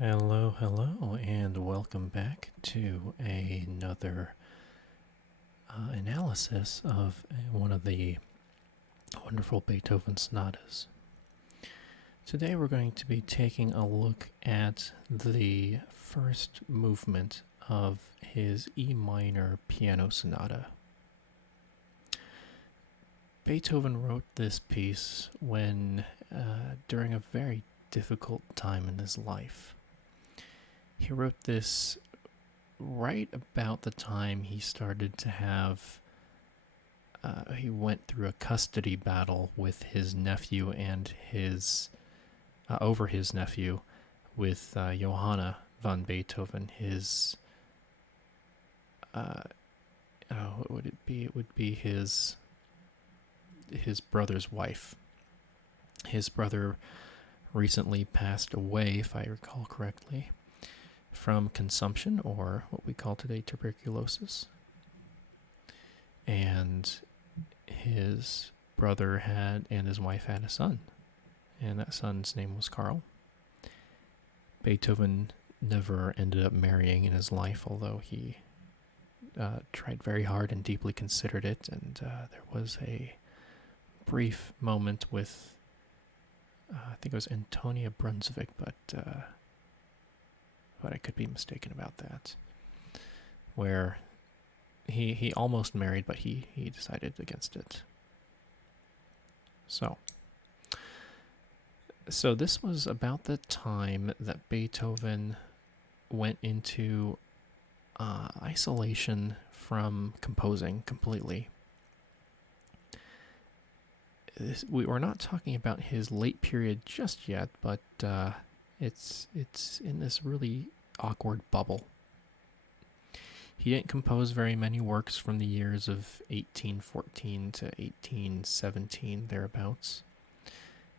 Hello, hello, and welcome back to another analysis of one of the wonderful Beethoven sonatas. Today we're going to be taking a look at the first movement of his E minor piano sonata. Beethoven wrote this piece during a very difficult time in his life. He wrote this right about the time he started to have he went through a custody battle with his nephew and his over his nephew with Johanna von Beethoven, his what would it be? It would be his brother's wife. His brother recently passed away, if I recall correctly, from consumption, or what we call today tuberculosis. And his brother and his wife had a son, and that son's name was Carl. Beethoven never ended up marrying in his life, although he tried very hard and deeply considered it, and there was a brief moment with, I think it was Antonia Brunswick, but I could be mistaken about that, where he almost married, but he decided against it. So this was about the time that Beethoven went into isolation from composing completely. We're not talking about his late period just yet, but it's in this really awkward bubble. He didn't compose very many works from the years of 1814 to 1817, thereabouts.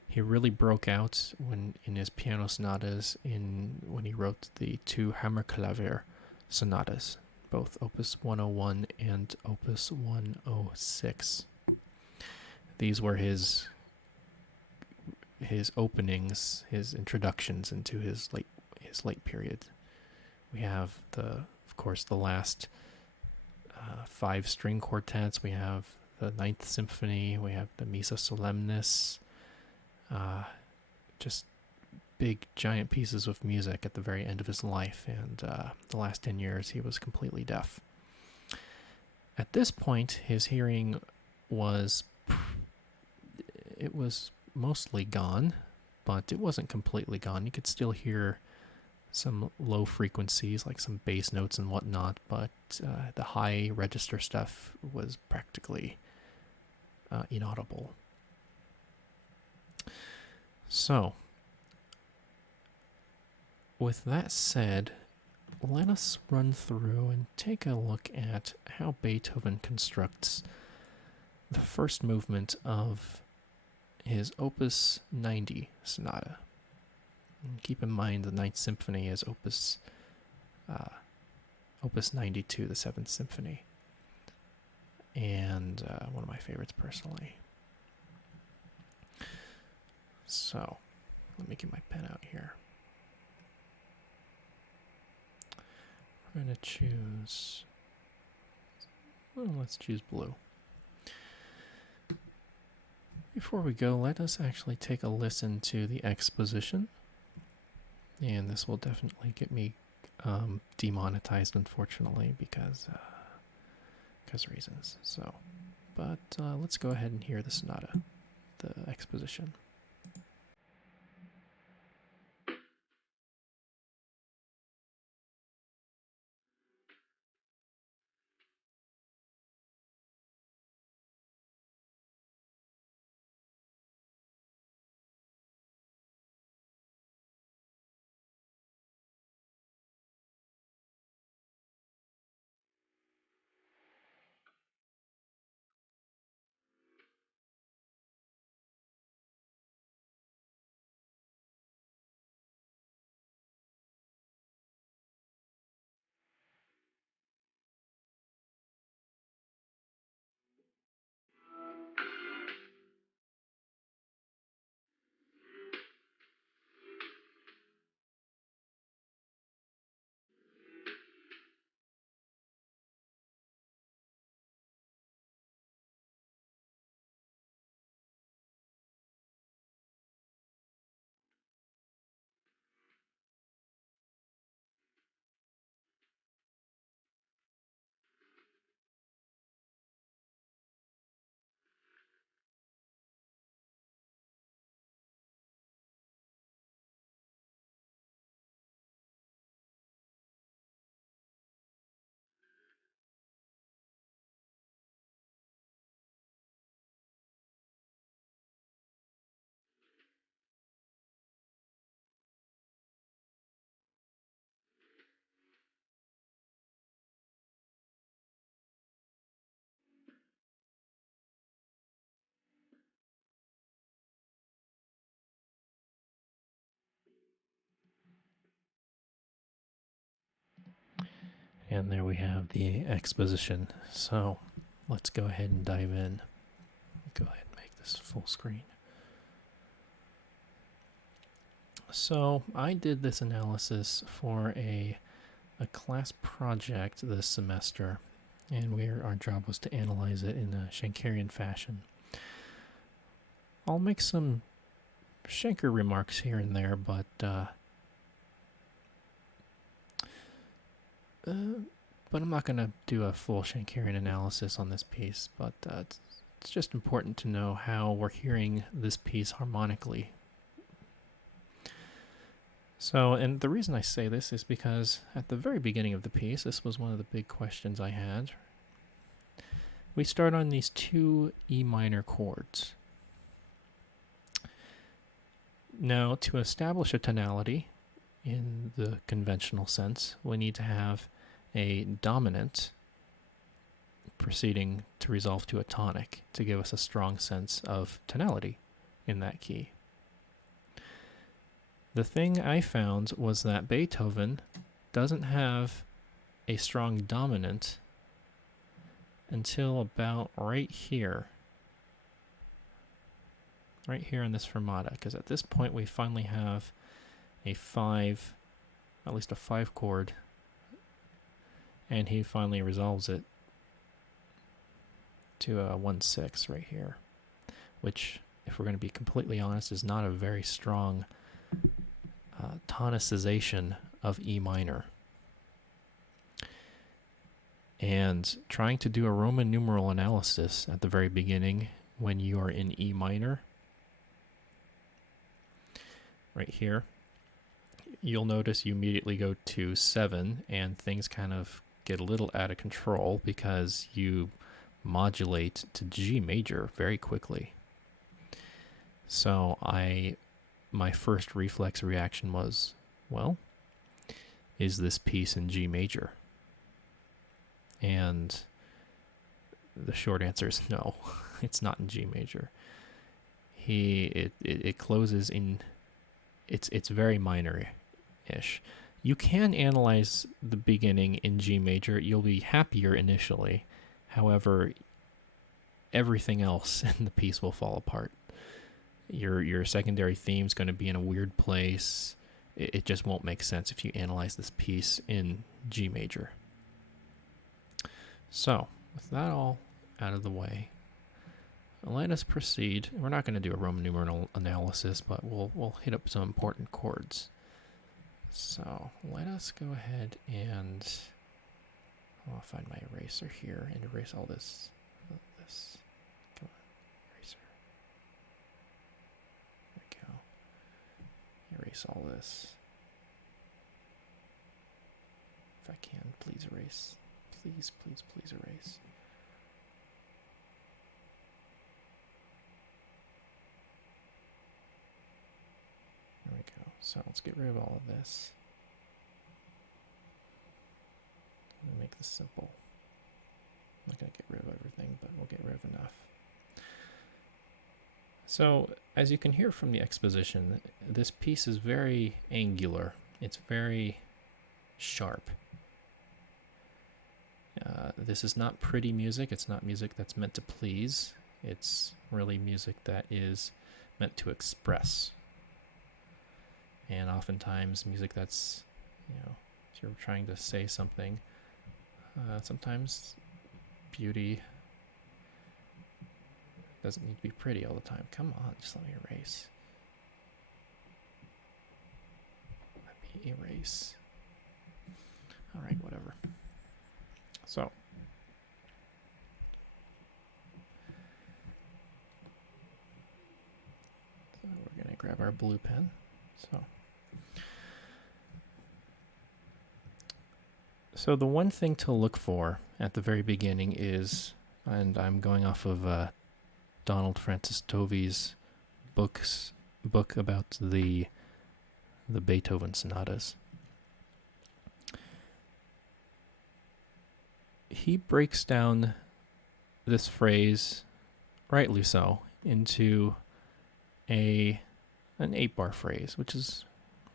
He really broke out in his piano sonatas when he wrote the two Hammerklavier sonatas, both Opus 101 and Opus 106. These were his openings, his introductions into his late period. We have of course, the last 5 string quartets. We have the Ninth Symphony. We have the Missa Solemnis. Just big, giant pieces of music at the very end of his life, and the last 10 years he was completely deaf. At this point, his hearing was mostly gone, but it wasn't completely gone. You could still hear some low frequencies, like some bass notes and whatnot, but the high register stuff was practically inaudible. So, with that said, let us run through and take a look at how Beethoven constructs the first movement of his Opus 90 Sonata. And keep in mind the Ninth Symphony is Opus 92, the Seventh Symphony, and one of my favorites personally. So, let me get my pen out here. We're going to choose, let's choose blue. Before we go, let us actually take a listen to the Exposition. And this will definitely get me demonetized, unfortunately, because reasons. So, but let's go ahead and hear the sonata, the Exposition. And there we have the exposition. So let's go ahead and dive in. Go ahead and make this full screen. So I did this analysis for a class project this semester, and our job was to analyze it in a Schenkerian fashion. I'll make some Schenker remarks here and there, but I'm not going to do a full Schenkerian analysis on this piece, but it's just important to know how we're hearing this piece harmonically. So, and the reason I say this is because at the very beginning of the piece, this was one of the big questions I had. We start on these two E minor chords. Now, to establish a tonality in the conventional sense, we need to have a dominant proceeding to resolve to a tonic to give us a strong sense of tonality in that key. The thing I found was that Beethoven doesn't have a strong dominant until about right here in this fermata, because at this point we finally have a 5, at least a 5 chord, and he finally resolves it to a 1/6 right here, which, if we're going to be completely honest, is not a very strong tonicization of E minor. And trying to do a Roman numeral analysis at the very beginning when you are in E minor, right here, you'll notice you immediately go to 7 and things kind of get a little out of control because you modulate to G major very quickly. So my first reflex reaction was, well, is this piece in G major? And the short answer is no, it's not in G major. It closes in, it's very minor-ish. You can analyze the beginning in G major. You'll be happier initially. However, everything else in the piece will fall apart. Your secondary theme is going to be in a weird place. It just won't make sense if you analyze this piece in G major. So, with that all out of the way, let us proceed. We're not going to do a Roman numeral analysis, but we'll hit up some important chords. So, let us go ahead and I'll find my eraser here and erase all this. Come on, eraser. There we go. Erase all this. If I can, please erase. Please, please, please erase. There we go. So let's get rid of all of this. I'm going to make this simple. I'm not going to get rid of everything, but we'll get rid of enough. So, as you can hear from the exposition, this piece is very angular. It's very sharp. This is not pretty music. It's not music that's meant to please. It's really music that is meant to express. And oftentimes music that's, if you're trying to say something, sometimes beauty doesn't need to be pretty all the time. Come on, just let me erase. Let me erase. All right, whatever. So, we're going to grab our blue pen. So the one thing to look for at the very beginning is, and I'm going off of Donald Francis Tovey's book about the Beethoven sonatas. He breaks down this phrase, rightly so, into an 8-bar phrase, which is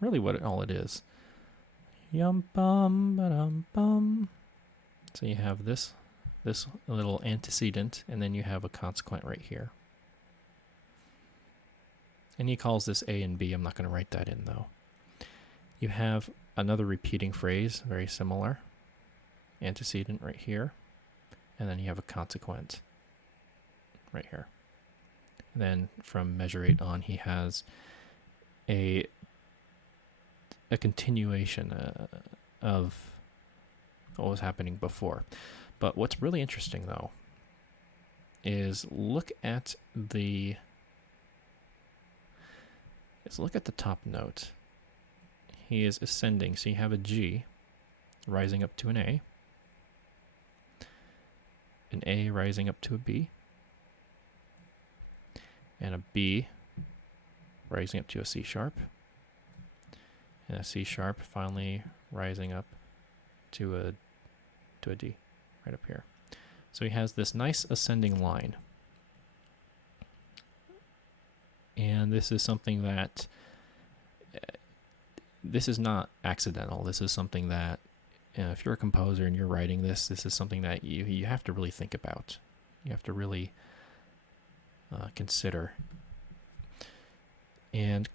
really what all it is. Yum bum ba dum bum So you have this little antecedent, and then you have a consequent right here. And he calls this A and B. I'm not going to write that in, though. You have another repeating phrase, very similar. Antecedent right here. And then you have a consequent right here. And then from measure 8 on, he has a continuation of what was happening before. But what's really interesting, though, is look at the top note. He is ascending, so you have a G rising up to an A rising up to a B, and a B rising up to a C sharp, and a C sharp finally rising up to a D right up here. So he has this nice ascending line. And this is something that, this is not accidental. This is something that, if you're a composer and you're writing this, this is something that you have to really think about. You have to really consider. And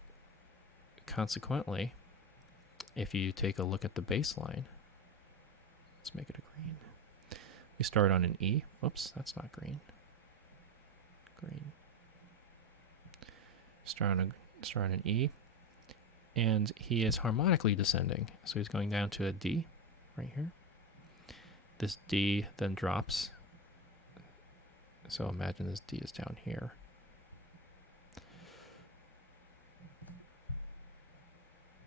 consequently, if you take a look at the bass line, let's make it a green. We start on an E. Whoops, that's not green. Green. Start on an E, and he is harmonically descending. So he's going down to a D right here. This D then drops. So imagine this D is down here.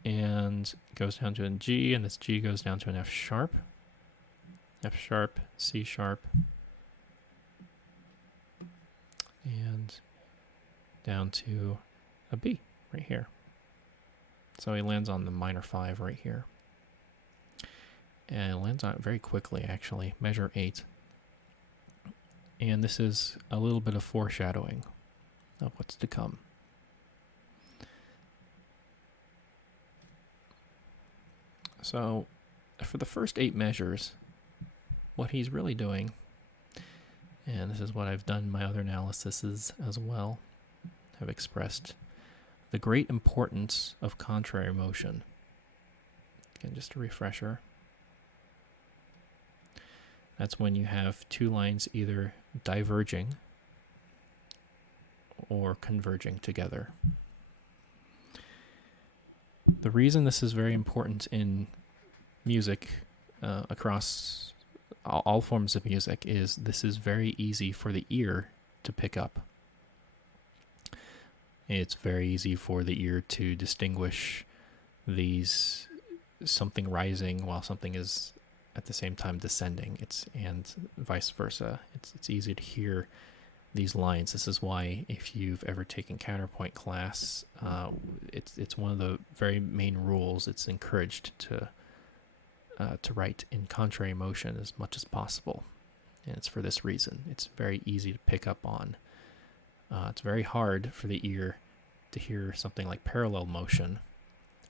And goes down to a G, and this G goes down to an F sharp, C sharp, and down to a B right here. So he lands on the minor 5 right here. And lands on it very quickly, actually, measure 8. And this is a little bit of foreshadowing of what's to come. So for the first 8 measures, what he's really doing, and this is what I've done in my other analyses as well, have expressed the great importance of contrary motion. Again, just a refresher. That's when you have two lines either diverging or converging together. The reason this is very important in music, across all forms of music, is this is very easy for the ear to pick up. It's very easy for the ear to distinguish these, something rising while something is at the same time descending. And vice versa. It's easy to hear these lines. This is why, if you've ever taken counterpoint class, it's one of the very main rules. It's encouraged to write in contrary motion as much as possible, and it's for this reason. It's very easy to pick up on. It's very hard for the ear to hear something like parallel motion,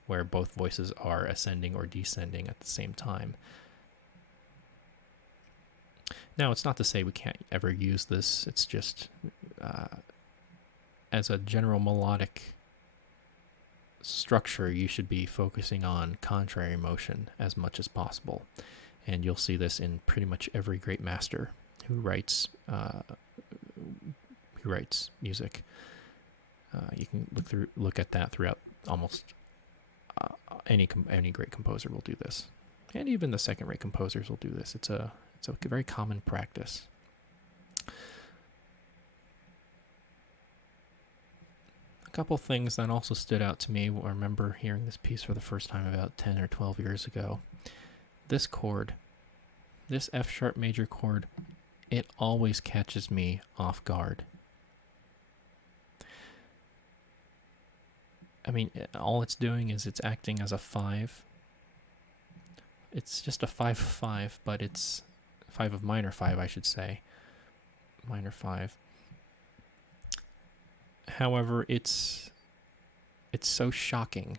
where both voices are ascending or descending at the same time. Now, it's not to say we can't ever use this. It's just as a general melodic structure, you should be focusing on contrary motion as much as possible. And you'll see this in pretty much every great master who writes music. You can look at that throughout almost any great composer will do this, and even the second-rate composers will do this. It's a very common practice. A couple things that also stood out to me. I remember hearing this piece for the first time about 10 or 12 years ago. This chord, this F sharp major chord, it always catches me off guard. I mean, all it's doing is it's acting as a 5. It's just a 5-5, but it's 5 of minor 5, I should say. Minor 5. However, it's so shocking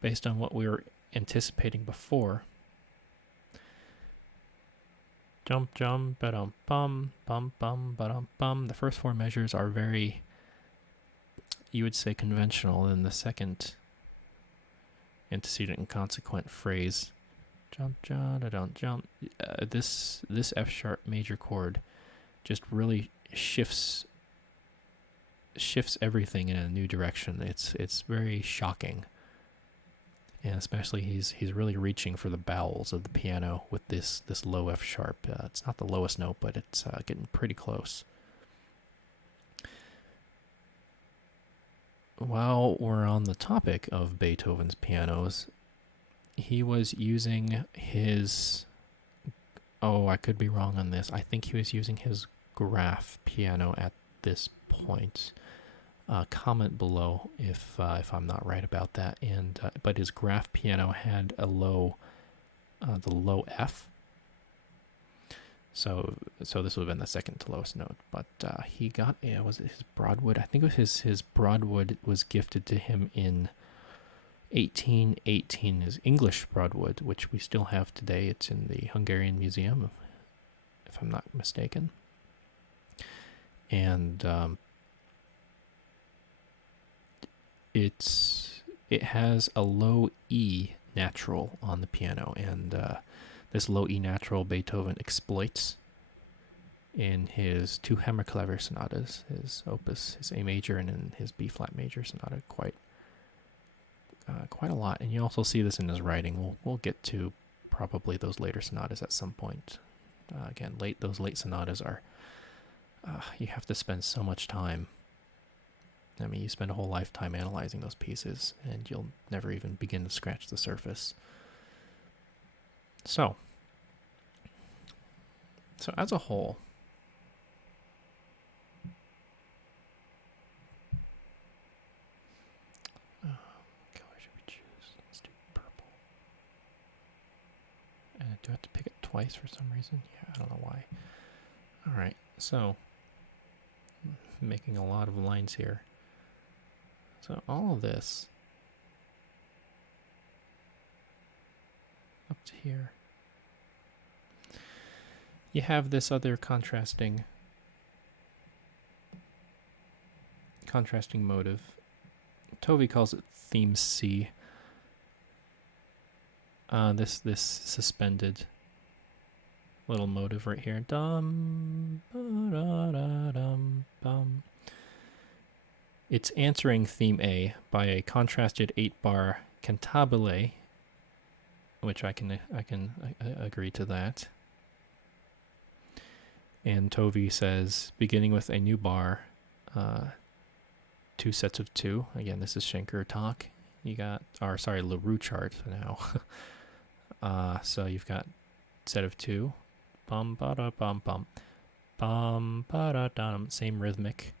based on what we were anticipating before. Jump, jump, ba-dum, bum, bum, bum, ba-dum, bum. The first four measures are very, you would say, conventional. And the second antecedent and consequent phrase, jump, jump, da-dum, jump. This F sharp major chord just really shifts everything in a new direction. It's very shocking. And especially he's really reaching for the bowels of the piano with this low F sharp. It's not the lowest note, but it's getting pretty close. While we're on the topic of Beethoven's pianos, he was using his... Oh, I could be wrong on this. I think he was using his Graph piano at this point. Comment below if I'm not right about that. And but his Graph piano had a low, the low F. So this would have been the second to lowest note. But he got, was it his Broadwood? I think it was his Broadwood was gifted to him in 1818. His English Broadwood, which we still have today. It's in the Hungarian Museum, if I'm not mistaken. And it has a low E natural on the piano, and this low E natural Beethoven exploits in his two Hammerklavier sonatas, his opus, his A major, and in his B flat major sonata, quite a lot. And you also see this in his writing. We'll get to probably those later sonatas at some point. Again, those late sonatas are you have to spend so much time. I mean, you spend a whole lifetime analyzing those pieces, and you'll never even begin to scratch the surface. So as a whole, what color should we choose? Let's do purple. And do I have to pick it twice for some reason? Yeah, I don't know why. All right, so I'm making a lot of lines here. So all of this up to here. You have this other contrasting motive. Tovey calls it theme C. This suspended little motive right here. Dum, ba-da-da-dum, bum. It's answering theme A by a contrasted 8-bar cantabile, which I can agree to that. And Tovey says, beginning with a new bar, 2 sets of 2. Again, this is Schenker talk. You got, LaRue chart now. So you've got set of 2. Bum ba da bum bum. Bum ba da dum. Same rhythmic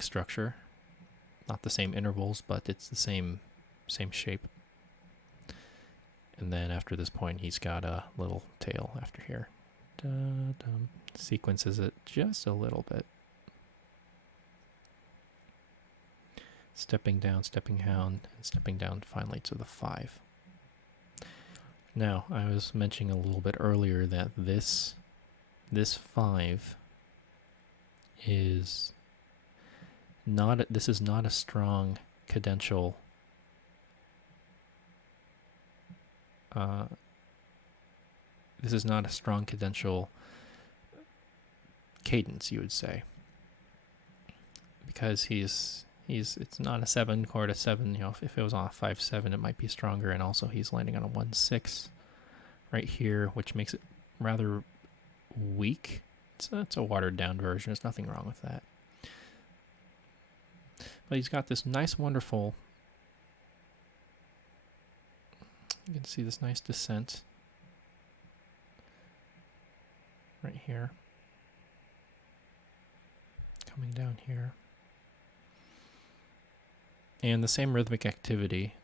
structure. Not the same intervals, but it's the same shape. And then after this point, he's got a little tail after here. Da-dum. Sequences it just a little bit. Stepping down, and stepping down finally to the 5. Now, I was mentioning a little bit earlier that this 5 is this is not a strong cadential cadence, you would say, because it's not a 7 chord. A 7, if it was on a 5/7, it might be stronger, and also he's landing on a 1/6 right here, which makes it rather weak. It's a watered down version. There's nothing wrong with that. But he's got this nice, wonderful, you can see this nice descent right here, coming down here. And the same rhythmic activity,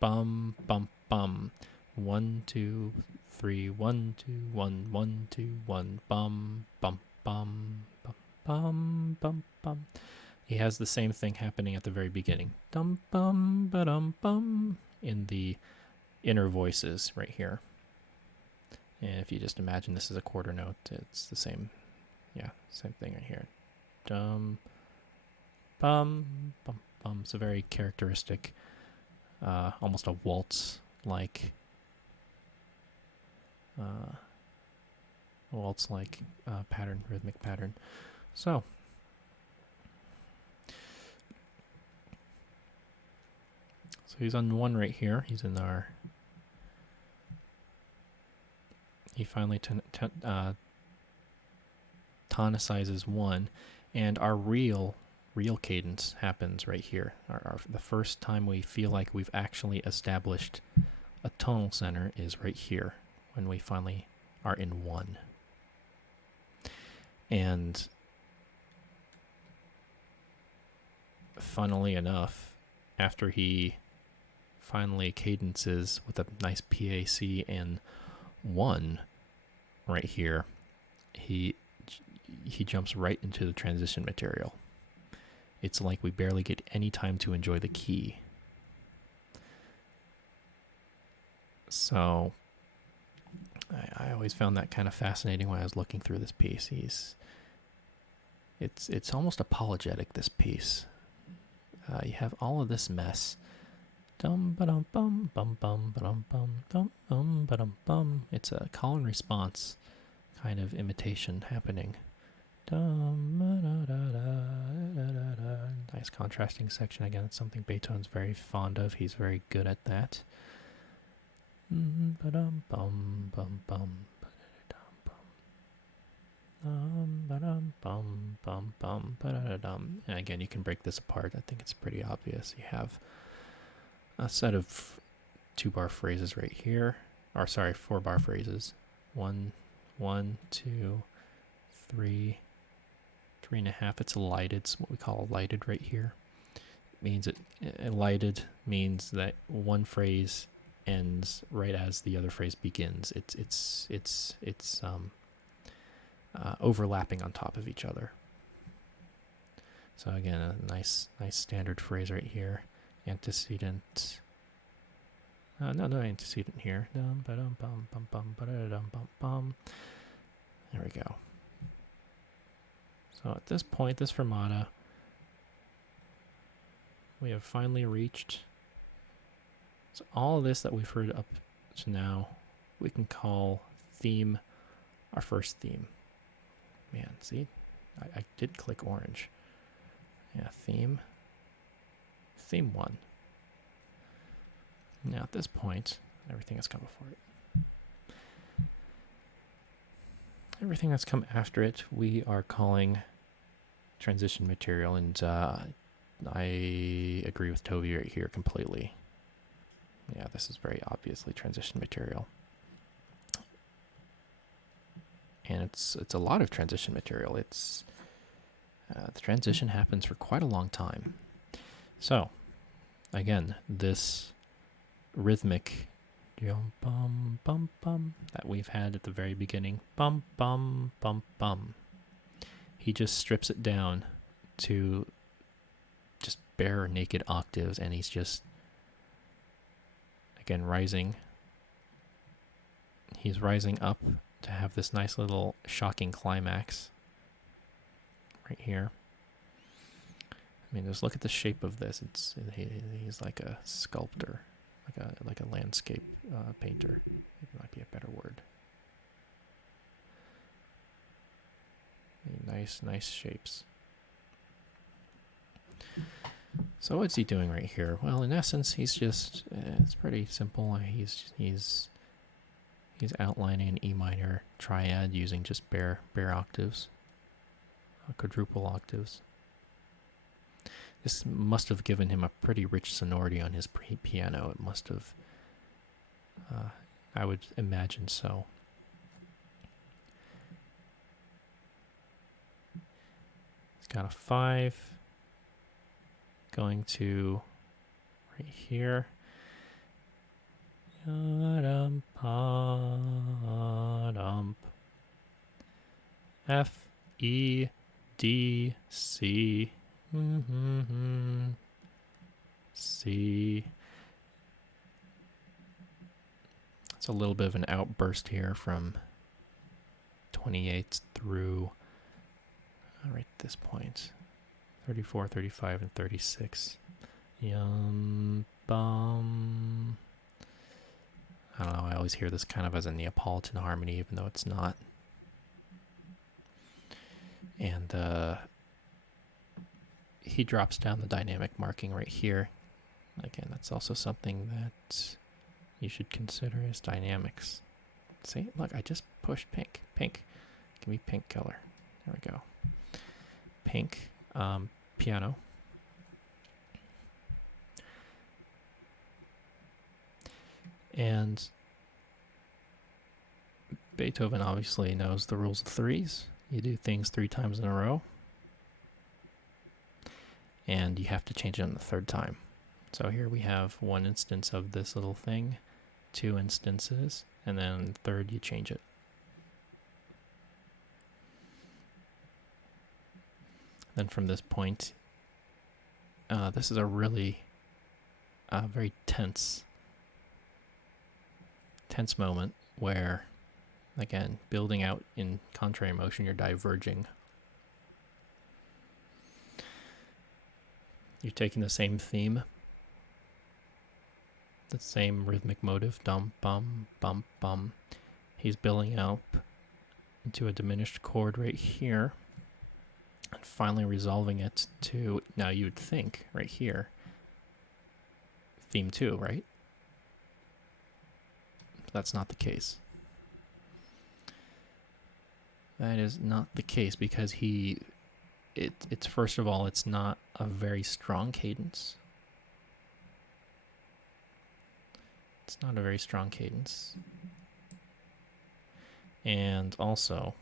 bum, bum, bum, 1, 2, 3, 1, 2, 1, 1, 2, 1, bum, bum, bum, bum, bum, bum, bum. He has the same thing happening at the very beginning. Dum, bum, ba-dum, bum, in the inner voices right here. And if you just imagine this as a quarter note, it's the same, same thing right here. Dum, bum, bum, bum. It's a very characteristic, almost a waltz-like, pattern, rhythmic pattern. So he's on 1 right here. He's in our. He finally tonicizes 1, and our real cadence happens right here. The first time we feel like we've actually established a tonal center is right here, when we finally are in 1. And funnily enough, after he finally cadences with a nice PAC and 1 right here, he jumps right into the transition material. It's like we barely get any time to enjoy the key. So I always found that kind of fascinating when I was looking through this piece. It's almost apologetic, this piece. You have all of this mess. Dum ba dum bum bum bum ba dum bum dum bum ba dum bum. It's a call and response kind of imitation happening. Nice contrasting section again. It's something Beethoven's very fond of. He's very good at that. And again, you can break this apart. I think it's pretty obvious. You have a set of 2-bar phrases right here. 4-bar phrases. 1, 2, 3, 3.5. It's lighted. It's what we call lighted right here. It means lighted means that one phrase ends right as the other phrase begins. It's overlapping on top of each other. So again, a nice standard phrase right here. Antecedent. No antecedent here. There we go. So at this point, this fermata, we have finally reached. So all of this that we've heard up to now, we can call theme our first theme. Man, see? I did click orange. Yeah, theme 1. Now at this point, everything has come before it. Everything that's come after it, we are calling transition material, and I agree with Toby right here completely. Yeah, this is very obviously transition material. And it's a lot of transition material. It's the transition happens for quite a long time. So, again, this rhythmic bum bum bum that we've had at the very beginning, bum bum bum bum. He just strips it down to just bare naked octaves, and he's just again rising. He's rising up to have this nice little shocking climax right here. I mean, just look at the shape of this. He's like a sculptor, like a landscape painter. It might be a better word. Nice shapes. So what's he doing right here? Well, in essence, he's just it's pretty simple. He's outlining an E minor triad using just bare octaves, quadruple octaves. This must have given him a pretty rich sonority on his piano. It must have, I would imagine so. He's got a 5 going to right here. F, E, D, C, C. It's a little bit of an outburst here from 28 through right at this point. 34, 35, and 36. Yum, bum. I don't know, I always hear this kind of as a Neapolitan harmony, even though it's not. And he drops down the dynamic marking right here. Again, that's also something that you should consider as dynamics. See, look, I just pushed pink. Pink. Give me pink color. There we go. Pink. Piano. And Beethoven obviously knows the rules of threes. You do things 3 times in a row, and you have to change it on the 3rd time. So here we have 1 instance of this little thing, 2 instances, and then 3rd you change it. Then from this point, this is a really very tense moment where, again, building out in contrary motion, you're diverging. You're taking the same theme, the same rhythmic motive, dum, bum, bum, bum. He's building up into a diminished chord right here, and finally resolving it to, now you would think, right here, theme 2, right? That's not the case. That is not the case because it's first of all, it's not a very strong cadence. It's not a very strong cadence. And also,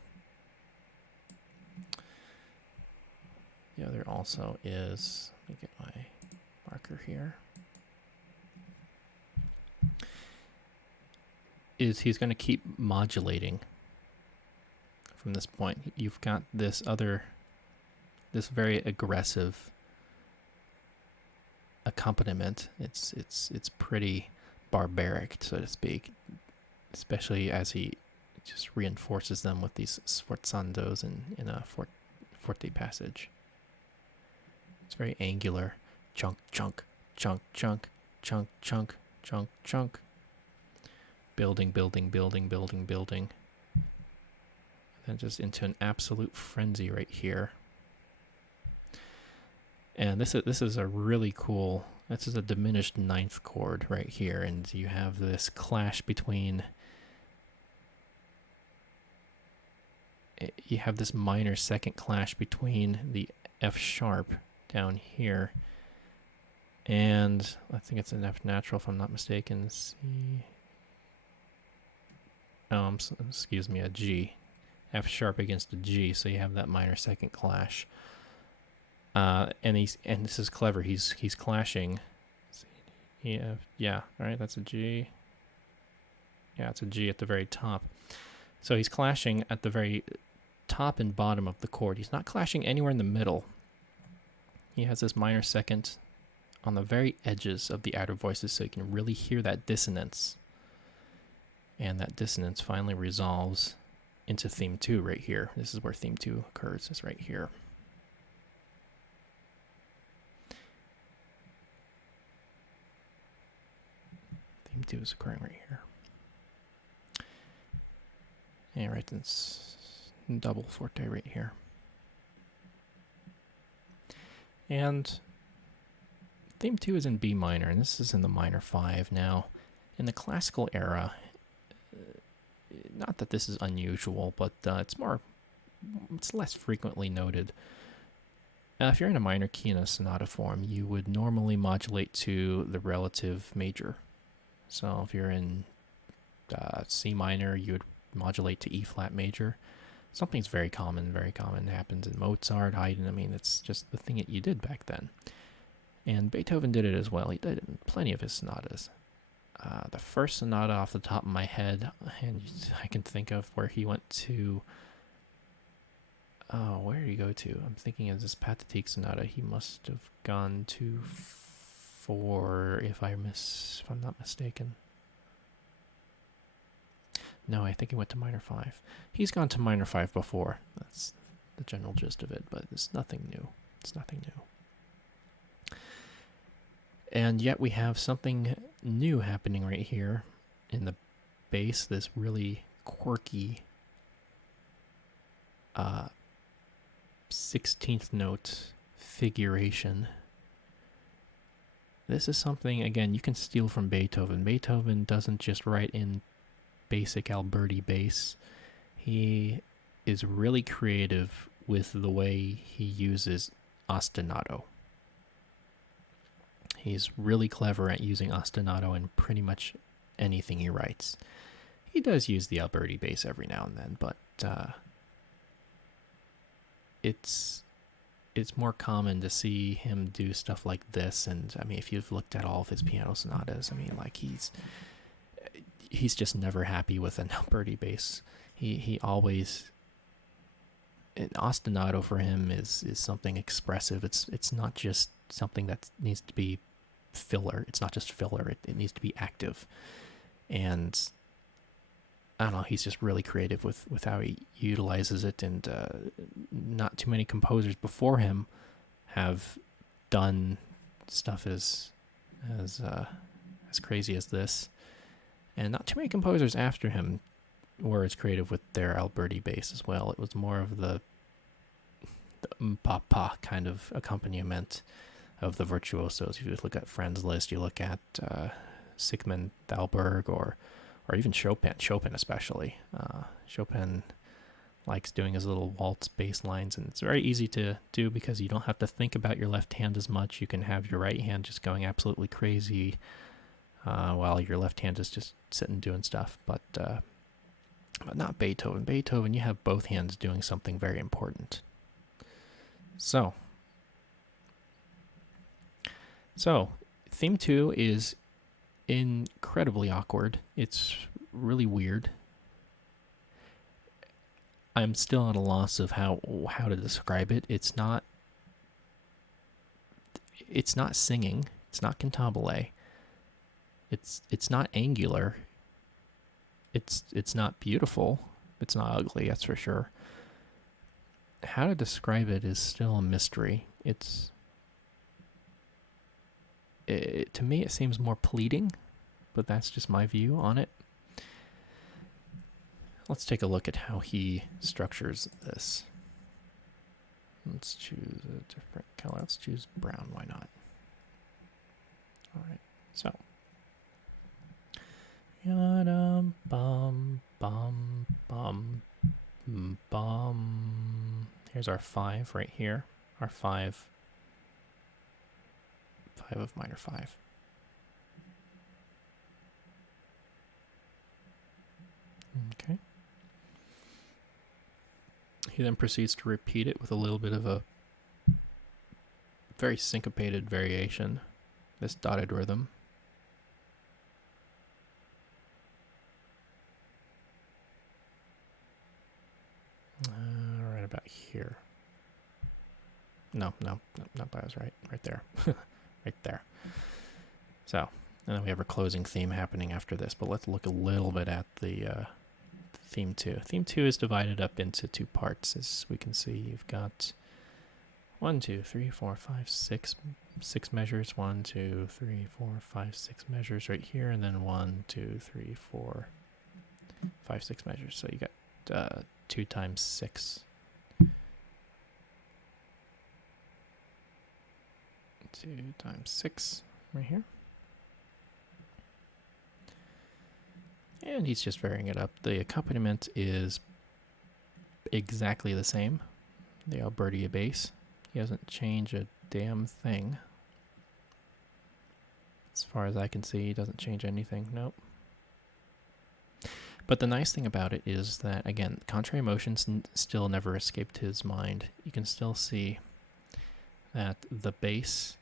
the other also is, let me get my marker here, is he's going to keep modulating from this point. You've got this very aggressive accompaniment. It's pretty barbaric, so to speak, especially as he just reinforces them with these sforzandos in a forte passage. It's very angular. Chunk, chunk, chunk, chunk, chunk, chunk, chunk, chunk. Building, building, building, building, building. And then just into an absolute frenzy right here. And this is a really cool, this is a diminished 9th chord right here, and you have this clash between, you have this minor 2nd clash between the F sharp down here, and I think it's an F natural if I'm not mistaken. C, excuse me, a G. F sharp against a G, so you have that minor 2nd clash. And this is clever. He's clashing. Yeah, right. That's a G. Yeah, it's a G at the very top. So he's clashing at the very top and bottom of the chord. He's not clashing anywhere in the middle. He has this minor 2nd on the very edges of the outer voices, so you can really hear that dissonance. And that dissonance finally resolves into theme 2 right here. This is where theme 2 occurs, is right here. Theme 2 is occurring right here. And right, it's double forte right here. And theme 2 is in B minor, and this is in the minor 5. Now, in the classical era, not that this is unusual, but it's less frequently noted. If you're in a minor key in a sonata form, you would normally modulate to the relative major. So if you're in C minor, you would modulate to E flat major. Something's very common, it happens in Mozart, Haydn. I mean, it's just the thing that you did back then. And Beethoven did it as well. He did it in plenty of his sonatas. The first sonata off the top of my head, and I can think of where he went to, where did he go to? I'm thinking of this Pathetique sonata. He must have gone to 4, if I'm not mistaken. No, I think he went to minor 5. He's gone to minor 5 before. That's the general gist of it, but it's nothing new. It's nothing new. And yet we have something new happening right here in the bass, this really quirky 16th note figuration. This is something, again, you can steal from Beethoven. Beethoven doesn't just write in basic Alberti bass. He is really creative with the way he uses ostinato. He's really clever at using ostinato in pretty much anything he writes. He does use the Alberti bass every now and then, but it's more common to see him do stuff like this. And I mean, if you've looked at all of his piano sonatas, I mean, like he's just never happy with an Alberti bass. He always, an ostinato for him is something expressive. It's not just something that needs to be filler. It's not just filler. It needs to be active. And I don't know, he's just really creative with how he utilizes it, and not too many composers before him have done stuff as crazy as this, and not too many composers after him were as creative with their Alberti bass as well. It was more of the pa kind of accompaniment of the virtuosos. If you look at Franz Liszt, you look at Sigmund Thalberg, or even Chopin especially. Chopin likes doing his little waltz bass lines, and it's very easy to do because you don't have to think about your left hand as much. You can have your right hand just going absolutely crazy while your left hand is just sitting doing stuff. But not Beethoven. Beethoven, you have both hands doing something very important. So theme 2 is incredibly awkward. It's really weird. I'm still at a loss of how to describe it. It's not singing. It's not cantabile. It's not angular. It's not beautiful. It's not ugly, that's for sure. How to describe it is still a mystery. To me, it seems more pleading, but that's just my view on it. Let's take a look at how he structures this. Let's choose a different color. Let's choose brown. Why not? All right. So. Yadam bum bum bum bum. Here's our 5 right here. Our 5 of minor 5. Okay. He then proceeds to repeat it with a little bit of a very syncopated variation, this dotted rhythm. Right about here. No, not that was right. Right there. Right there. So, and then we have our closing theme happening after this, but let's look a little bit at the theme 2. Theme 2 is divided up into 2 parts. As we can see, you've got 1, 2, 3, 4, 5, 6 measures. 1, 2, 3, 4, 5, 6 measures right here, and then 1, 2, 3, 4, 5, 6 measures. So you got 2 times 6. 2 times 6 right here. And he's just varying it up. The accompaniment is exactly the same. The Alberti bass. He doesn't change a damn thing. As far as I can see, he doesn't change anything. Nope. But the nice thing about it is that, again, contrary motions still never escaped his mind. You can still see that the bass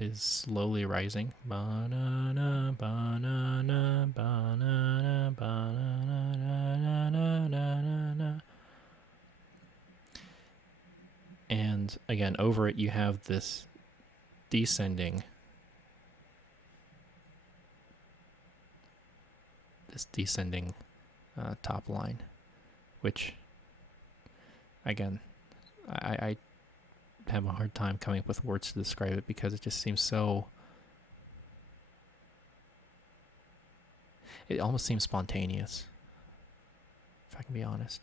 is slowly rising. Banana, banana, banana, banana. And again, over it you have this descending top line, which, again, I have a hard time coming up with words to describe it because it just seems so... It almost seems spontaneous, if I can be honest.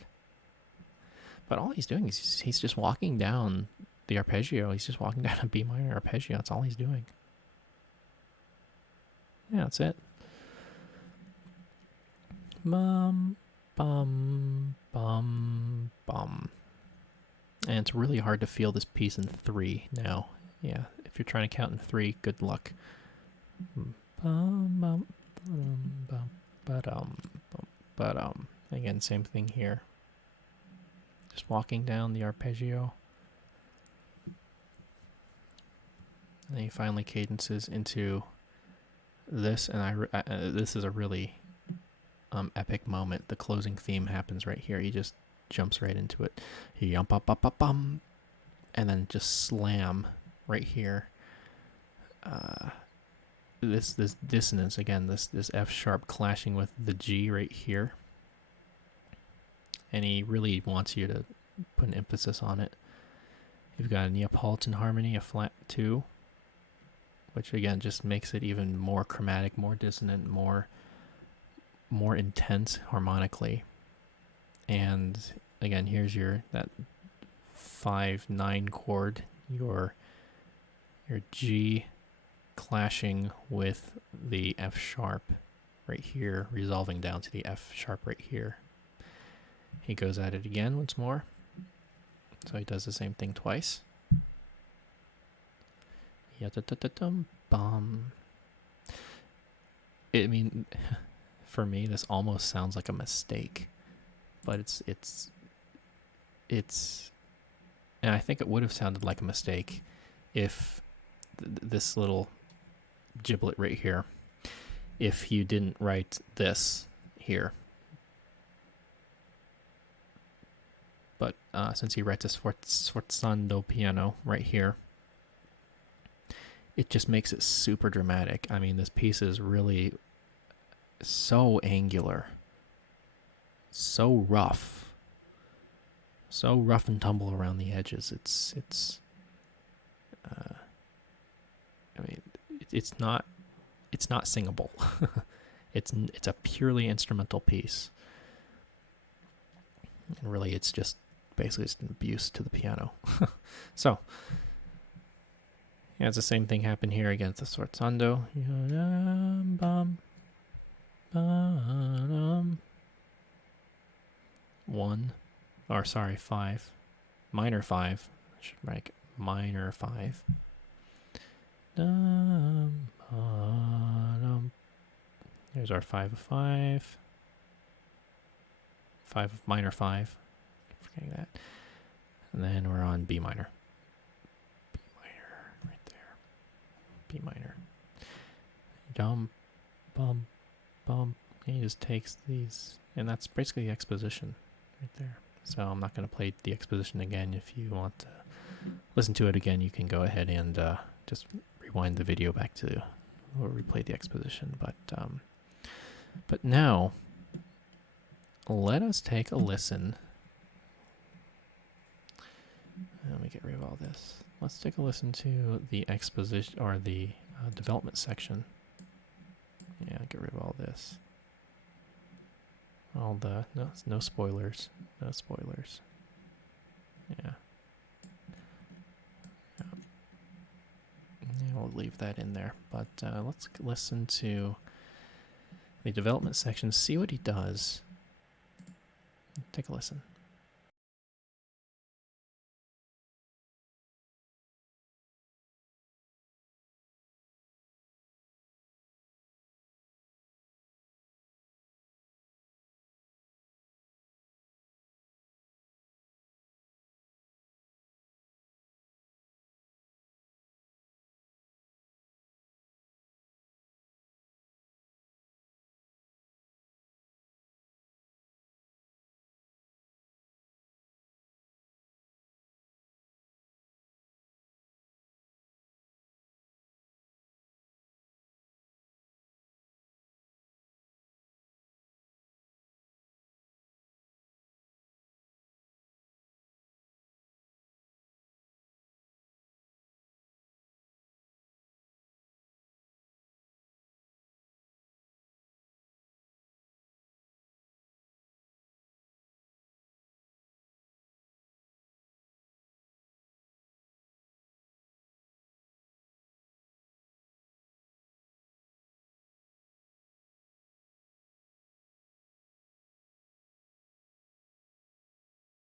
But all he's doing is he's just walking down the arpeggio. He's just walking down a B minor arpeggio. That's all he's doing. Yeah, that's it. Bum, bum, bum, bum. And it's really hard to feel this piece in 3 now. Yeah, if you're trying to count in 3, good luck. Bum, bum, bum, bum, bum. Again, same thing here. Just walking down the arpeggio. And then he finally cadences into this, and this is a really epic moment. The closing theme happens right here. He just jumps right into it. Yump up up up bum, and then just slam right here. This dissonance again. This F sharp clashing with the G right here, and he really wants you to put an emphasis on it. You've got a Neapolitan harmony, a flat 2, which again just makes it even more chromatic, more dissonant, more intense harmonically. And again, here's that 5-9 chord, your G clashing with the F sharp right here, resolving down to the F sharp right here. He goes at it again once more. So he does the same thing twice. Bum. I mean, for me, this almost sounds like a mistake, but it's, and I think it would have sounded like a mistake if this little giblet right here, if you didn't write this here. But since he writes a sforzando piano right here, it just makes it super dramatic. I mean, this piece is really so angular, so rough and tumble around the edges. I mean, it's not singable. It's a purely instrumental piece, and really, it's just basically just an abuse to the piano. So, yeah, it's the same thing happened here against the sforzando. 5, minor 5. I should make minor 5. Here's our 5 of 5. 5 of minor 5. Forgetting that. And then we're on B minor. B minor, right there. B minor. Dum, bum, bum. And he just takes these, and that's basically the exposition right there. So I'm not going to play the exposition again. If you want to listen to it again, you can go ahead and just rewind the video back to where we played the exposition. But now, let us take a listen. Let me get rid of all this. Let's take a listen to the exposition, or the development section. Yeah, get rid of all this. No spoilers. No spoilers. Yeah. We'll leave that in there. But let's listen to the development section, see what he does. Take a listen.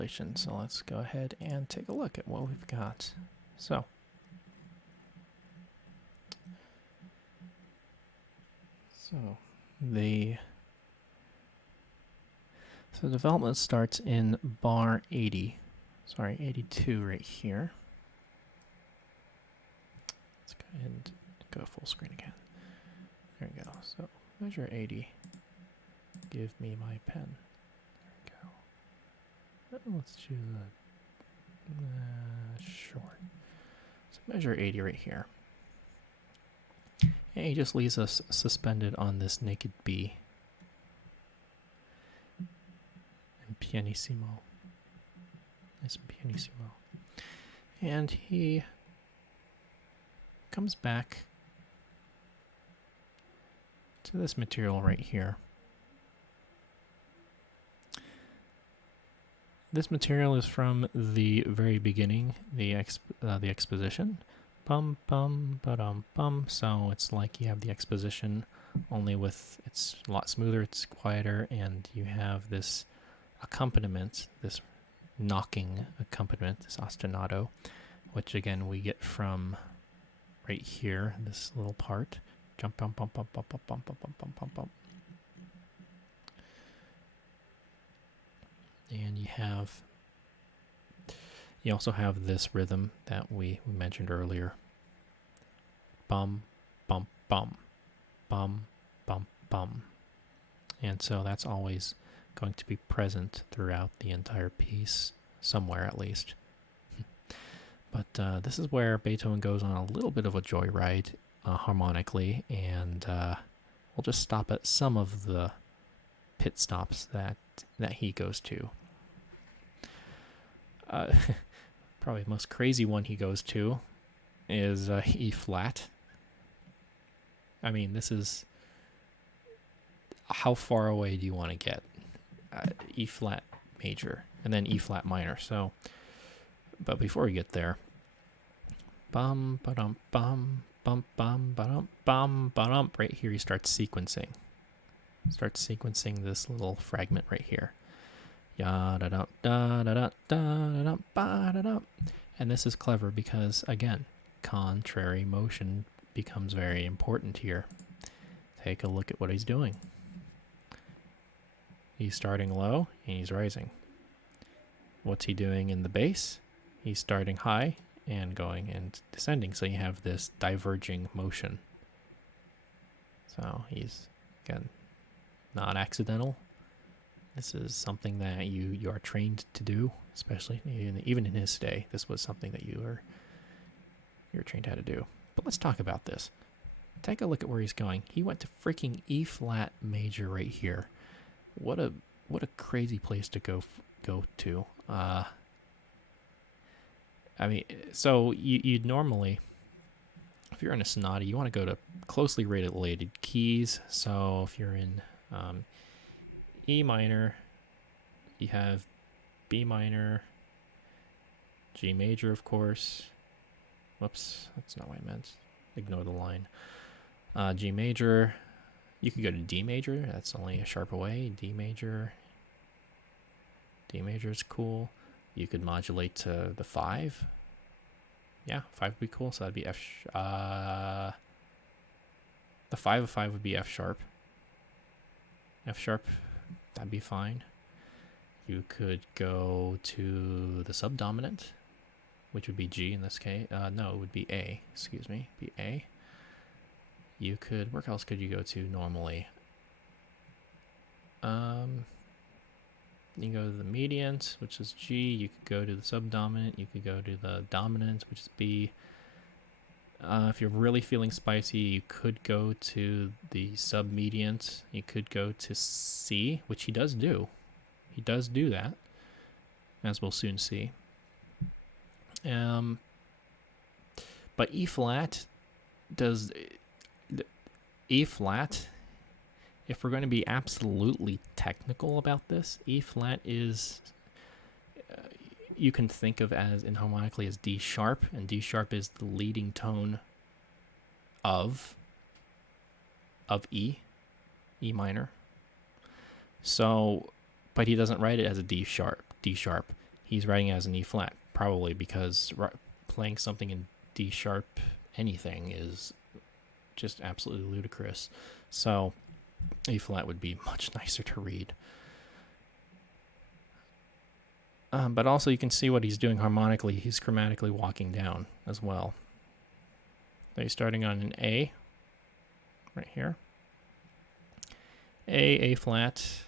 recapitulation. So let's go ahead and take a look at what we've got. So the development starts in bar 80. Sorry, 82 right here. Let's go ahead and go full screen again. There we go. So measure 80. Give me my pen. There we go. Let's choose a short. So measure 80 right here. And he just leaves us suspended on this naked B. And pianissimo. Nice and pianissimo. And he comes back to this material right here. This material is from the very beginning, the exposition. Bum bum ba-dum bum. So it's like you have the exposition, only with it's a lot smoother, it's quieter, and you have this accompaniment, this knocking accompaniment, this ostinato, which again we get from right here, this little part. Jump bum bum bum bum bum bum bum bum bum bum bum. And you also have this rhythm that we mentioned earlier. Bum, bum, bum, bum, bum, bum. And so that's always going to be present throughout the entire piece, somewhere at least. But this is where Beethoven goes on a little bit of a joyride harmonically, and we'll just stop at some of the pit stops that he goes to. Probably the most crazy one he goes to is E flat. I mean, this is how far away do you want to get? E flat major and then E flat minor. So, but before we get there, bum ba-dum bum bum bum ba-dum bum ba-dum. Right here, he starts sequencing. Starts sequencing this little fragment right here. Ya da da da da da da da ba da da. And this is clever because again, contrary motion becomes very important here. Take a look at what he's doing. He's starting low and he's rising. What's he doing in the bass? He's starting high and going and descending. So you have this diverging motion. So he's, again, not accidental. This is something that you are trained to do, especially even in his day. This was something that you're trained how to do. But let's talk about this. Take a look at where he's going. He went to freaking E flat major right here. What a crazy place to go to. I mean, so you'd normally, if you're in a sonata, you want to go to closely related keys. So if you're in E minor, you have B minor, G major, of course. Whoops, that's not what I meant. Ignore the line. G major. You could go to D major. That's only a sharp away. D major. D major is cool. You could modulate to the 5. Yeah, 5 would be cool. So that'd be F. The 5 of 5 would be F sharp. F sharp, that'd be fine. You could go to the subdominant, which would be G in this case. No, it would be A. Excuse me, be A. You could. Where else could you go to normally? You can go to the mediant, which is G. You could go to the subdominant. You could go to the dominant, which is B. If you're really feeling spicy, you could go to the submediant. You could go to C, which he does do. He does do that, as we'll soon see. But E flat does... E flat, if we're going to be absolutely technical about this, E flat is, you can think of as inharmonically as D sharp, and D sharp is the leading tone of E minor. So, but he doesn't write it as a D sharp. he's writing it as an E flat, probably because playing something in D sharp anything is just absolutely ludicrous. So E flat would be much nicer to read. But also you can see what he's doing harmonically. He's chromatically walking down as well. So he's starting on an A, right here. A flat,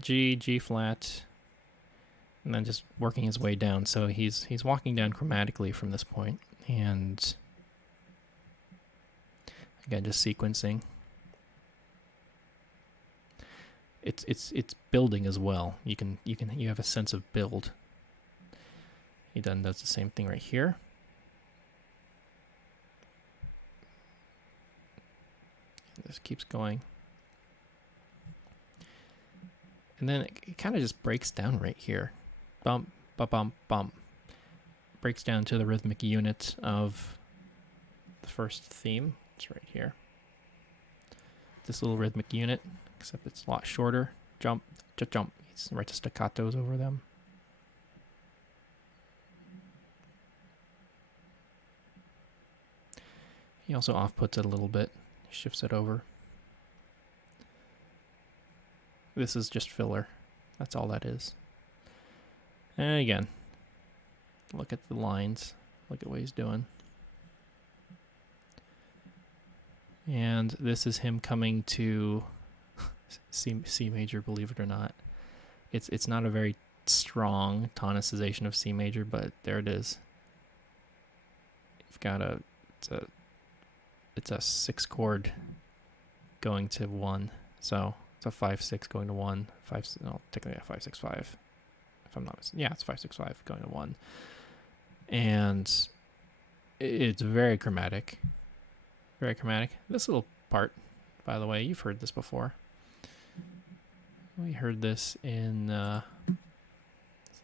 G, G flat, and then just working his way down. So he's walking down chromatically from this point, and again, just sequencing. It's building as well. You have a sense of build. He then does the same thing right here. This keeps going. And then it kind of just breaks down right here. Bump, bump, bump, bump. Breaks down to the rhythmic unit of the first theme. It's right here. This little rhythmic unit, except it's a lot shorter. Jump, jump. He writes staccatos over them. He also off-puts it a little bit. Shifts it over. This is just filler. That's all that is. And again, look at the lines. Look at what he's doing. And this is him coming to C major, believe it or not. It's not a very strong tonicization of C major, but there it is. You've got it's a 6 chord going to 1. So it's a 5-6 going to 1. Technically a 5-6-5. If I'm not mistaken. Yeah, it's 5-6-5 going to 1. And it's very chromatic. Very chromatic. This little part, by the way, you've heard this before. We heard this in this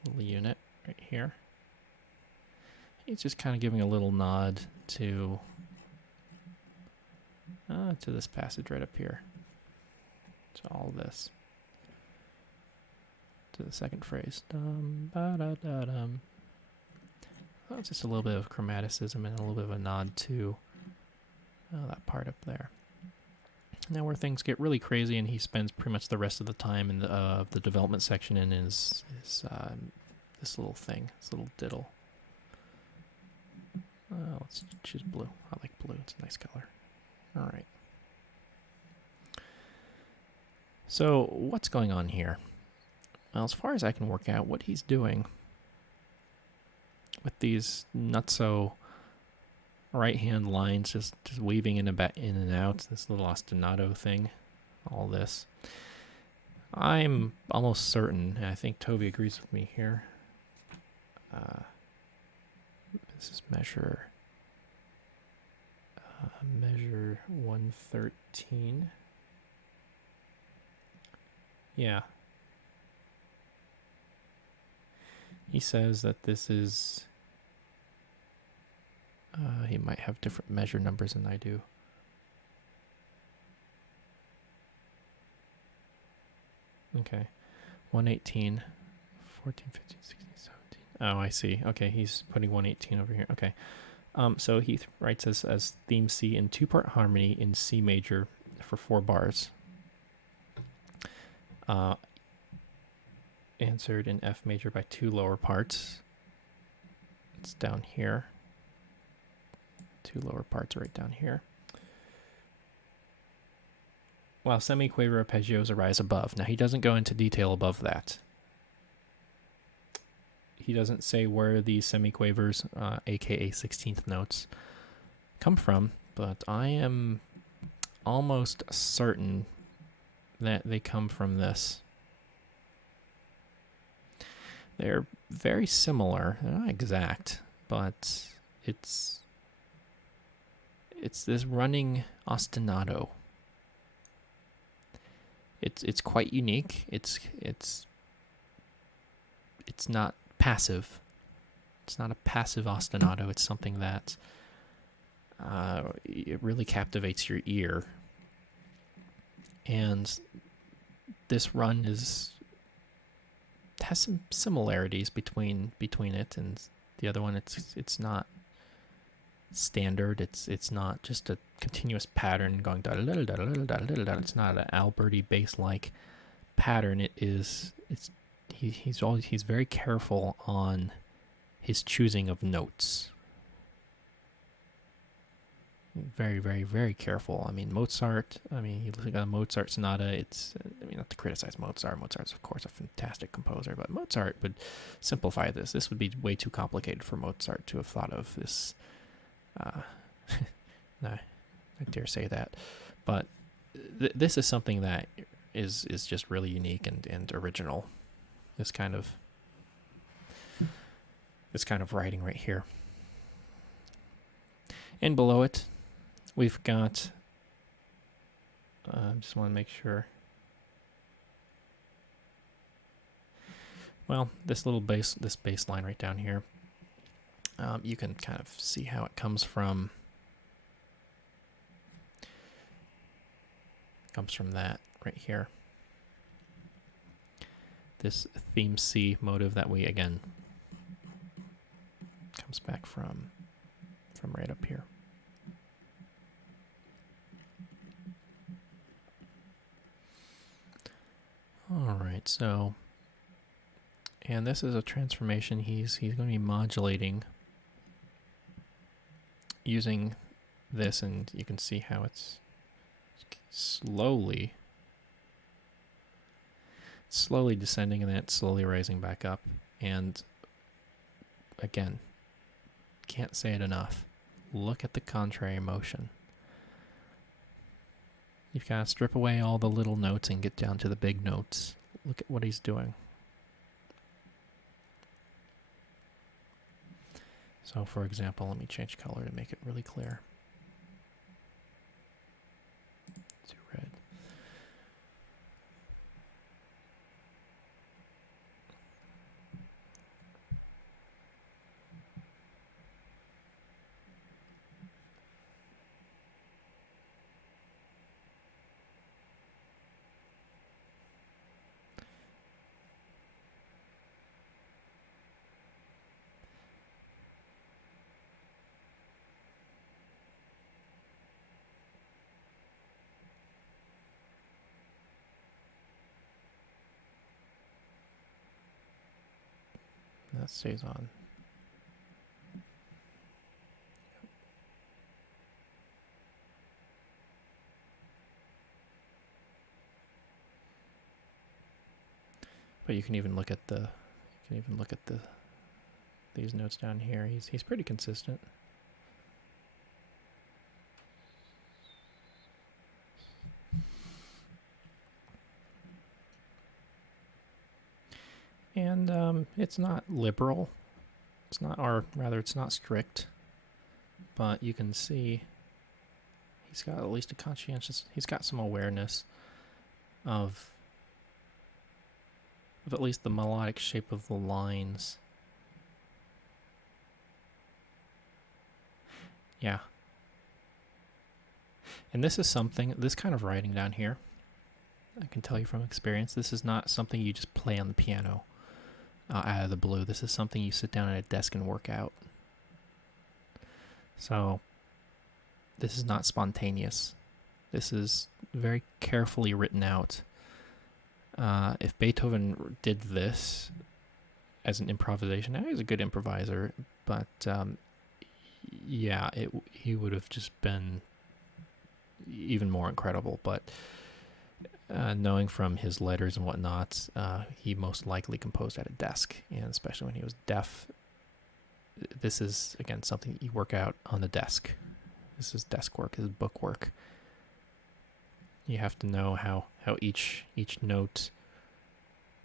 little unit right here. He's just kind of giving a little nod to this passage right up here. To all this. To the second phrase. Dum, ba, da, da, dum. Well, it's just a little bit of chromaticism and a little bit of a nod to that part up there. Now where things get really crazy, and he spends pretty much the rest of the time in the development section in his this little thing, this little diddle. Let's choose blue. I like blue. It's a nice color. All right. So what's going on here? Well, as far as I can work out, what he's doing with these nutso right-hand lines, just weaving in and out, this little ostinato thing, all this. I'm almost certain, and I think Toby agrees with me here. This is measure 113. Yeah. He says that this is... he might have different measure numbers than I do. Okay. 118, 14, 15, 16, 17. Oh, I see. Okay, he's putting 118 over here. Okay. So he writes this as theme C in 2-part harmony in C major for 4 bars. Answered in F major by 2 lower parts. It's down here. 2 lower parts right down here. While semiquaver arpeggios arise above. Now he doesn't go into detail above that. He doesn't say where these semiquavers, aka 16th notes, come from, but I am almost certain that they come from this. They're very similar. They're not exact, but it's this running ostinato. It's quite unique. It's not passive. It's not a passive ostinato. It's something that it really captivates your ear. And this run has some similarities between it and the other one. It's not standard. It's not just a continuous pattern going da da da da da da da. It's not an Alberti bass like pattern. He's very careful on his choosing of notes. Very, very, very careful. I mean, Mozart, you look at a Mozart sonata, not to criticize Mozart. Mozart's, of course, a fantastic composer, but Mozart would simplify this. This would be way too complicated for Mozart to have thought of this. No, I dare say that. But this is something that is just really unique and original. This kind of writing right here. And below it, we've got, just want to make sure. Well, this bass line right down here, you can kind of see how it comes from that right here. This theme C motive that we, again, comes back from right up here. All right, so, and this is a transformation he's going to be modulating using this, and you can see how it's slowly descending and then it's slowly rising back up. And again, can't say it enough. Look at the contrary motion. You've got to strip away all the little notes and get down to the big notes. Look at what he's doing. So, for example, let me change color to make it really clear. To red. That stays on. But you can even look at these notes down here. He's pretty consistent. And it's not liberal. It's not strict. But you can see he's got at least he's got some awareness of at least the melodic shape of the lines. Yeah. And this kind of writing down here, I can tell you from experience, this is not something you just play on the piano out of the blue. This is something you sit down at a desk and work out. So this is not spontaneous. This is very carefully written out. If Beethoven did this as an improvisation, he's a good improviser, but he would have just been even more incredible. But knowing from his letters and whatnot, he most likely composed at a desk, and especially when he was deaf, this is, again, something you work out on the desk. This is desk work, this is book work. You have to know how each note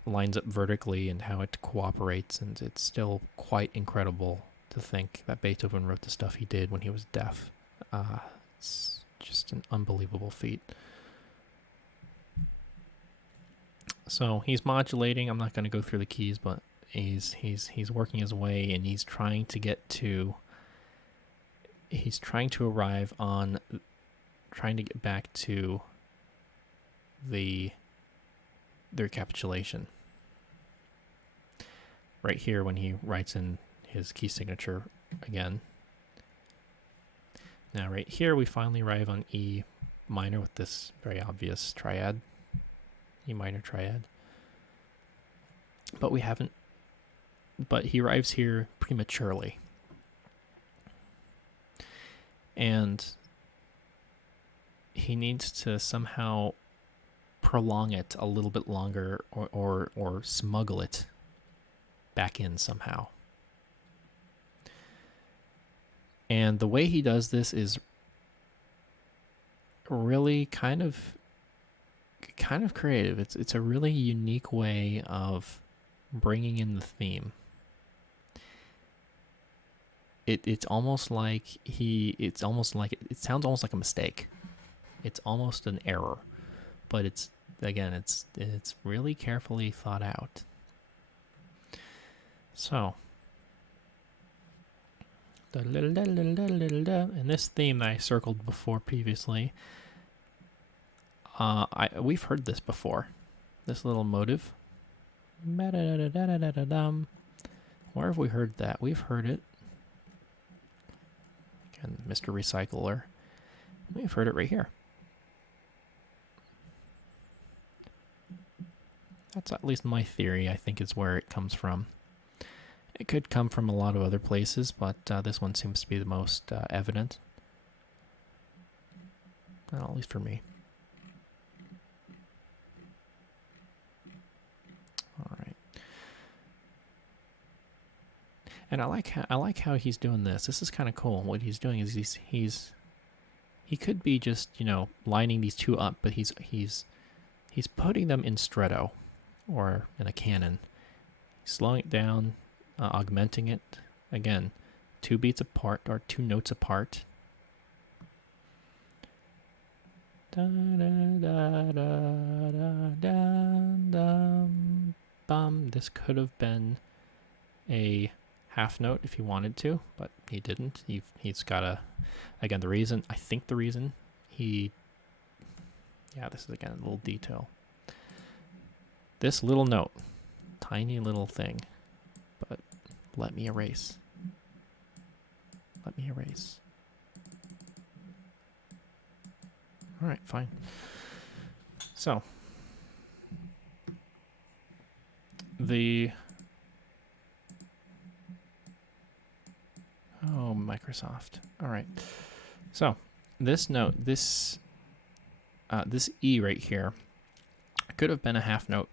lines up vertically and how it cooperates, and it's still quite incredible to think that Beethoven wrote the stuff he did when he was deaf. It's just an unbelievable feat. So he's modulating. I'm not going to go through the keys, but he's working his way, and he's trying to get back to the recapitulation. right here when he writes in his key signature again. Now right here we finally arrive on E minor with this very obvious triad, E minor triad. But we haven't, but he arrives here prematurely. And he needs to somehow prolong it a little bit longer or smuggle it back in somehow. And the way he does this is really kind of creative. It's a really unique way of bringing in the theme. It's almost like it sounds almost like a mistake. It's almost an error, but it's really carefully thought out. So, and this theme that I circled before previously, we've heard this before. This little motive. Where have we heard that? We've heard it. Again, Mr. Recycler. We've heard it right here. That's at least my theory, I think, is where it comes from. It could come from a lot of other places, but this one seems to be the most evident. Well, at least for me. All right. And I like how he's doing this. This is kind of cool. What he's doing is he could be just, lining these two up, but he's putting them in stretto or in a canon. Slowing it down, augmenting it. Again, 2 beats apart or 2 notes apart. Da, da, da, da, da, da, da, bum. This could have been a half note if he wanted to, but he didn't. He's got a, again, the reason this is again a little detail. This little note, tiny little thing, but let me erase. All right, fine. So, Microsoft. All right. So, this note, this E right here, could have been a half note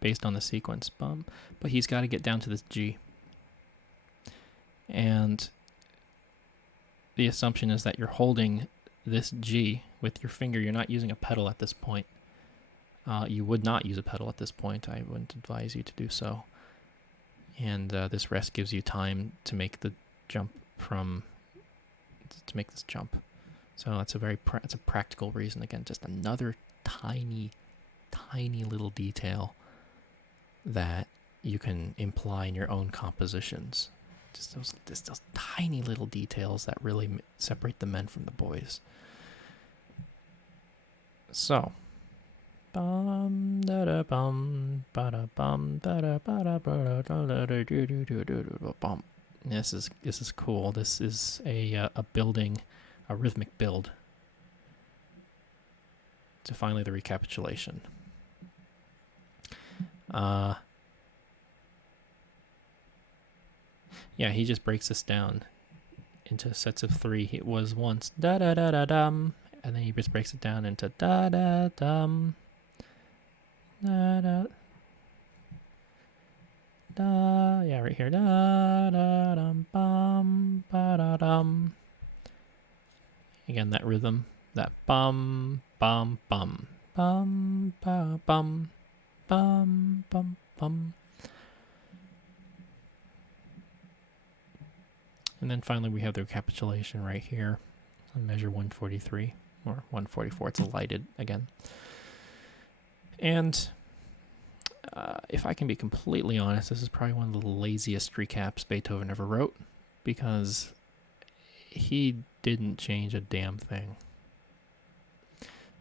based on the sequence, but he's got to get down to this G. And the assumption is that you're holding this G with your finger. You're not using a pedal at this point. You would not use a pedal at this point. I wouldn't advise you to do so. And this rest gives you time to make the jump to make this jump. So that's it's a practical reason. Again, just another tiny little detail that you can imply in your own compositions. Just those tiny little details that really separate the men from the boys. So, bum da da bum ba da bum da da ba da ba da da do do do do do bum. This is cool. This is a building, a rhythmic build to finally the recapitulation. Yeah, he just breaks this down into sets of 3. It was once da da da da dum, and then he just breaks it down into da da dum, da da da. Yeah, right here, da da dum bum ba da dum. Again, that rhythm, that bum bum bum bum ba bum bum bum bum. And then finally we have the recapitulation right here on measure 143 or 144. It's lighted again. And if I can be completely honest, this is probably one of the laziest recaps Beethoven ever wrote, because he didn't change a damn thing.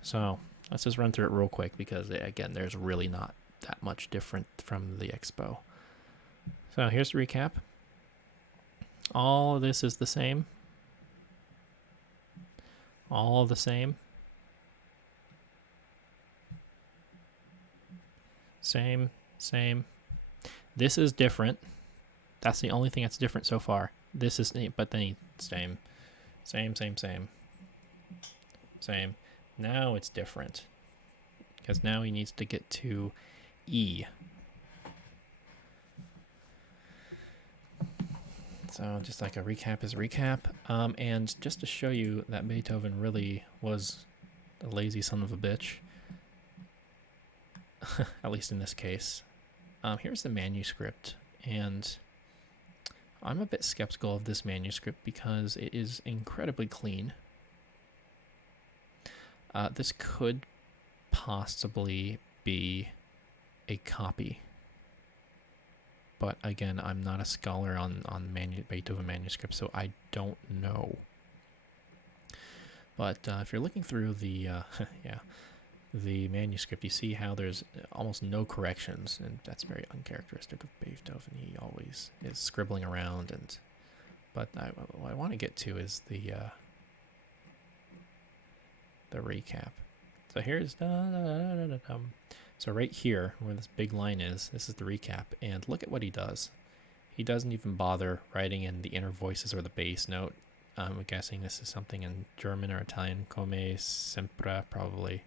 So let's just run through it real quick, because again, there's really not that much different from the Expo. So here's the recap. All of this is the same. All the same. Same, same. This is different. That's the only thing that's different so far. This is, but then same. Same, same, same. Same. Now it's different. Because now he needs to get to E. So just like a recap is a recap. And just to show you that Beethoven really was a lazy son of a bitch, at least in this case, here's the manuscript. And I'm a bit skeptical of this manuscript because it is incredibly clean. This could possibly be a copy. But again, I'm not a scholar on Beethoven manuscripts, so I don't know. But if you're looking through the the manuscript, you see how there's almost no corrections, and that's very uncharacteristic of Beethoven. He always is scribbling around, but what I want to get to is the recap. So here's so right here where this big line is, this is the recap, and look at what he does. He doesn't even bother writing in the inner voices or the bass note. I'm guessing this is something in German or Italian, come sempre, probably.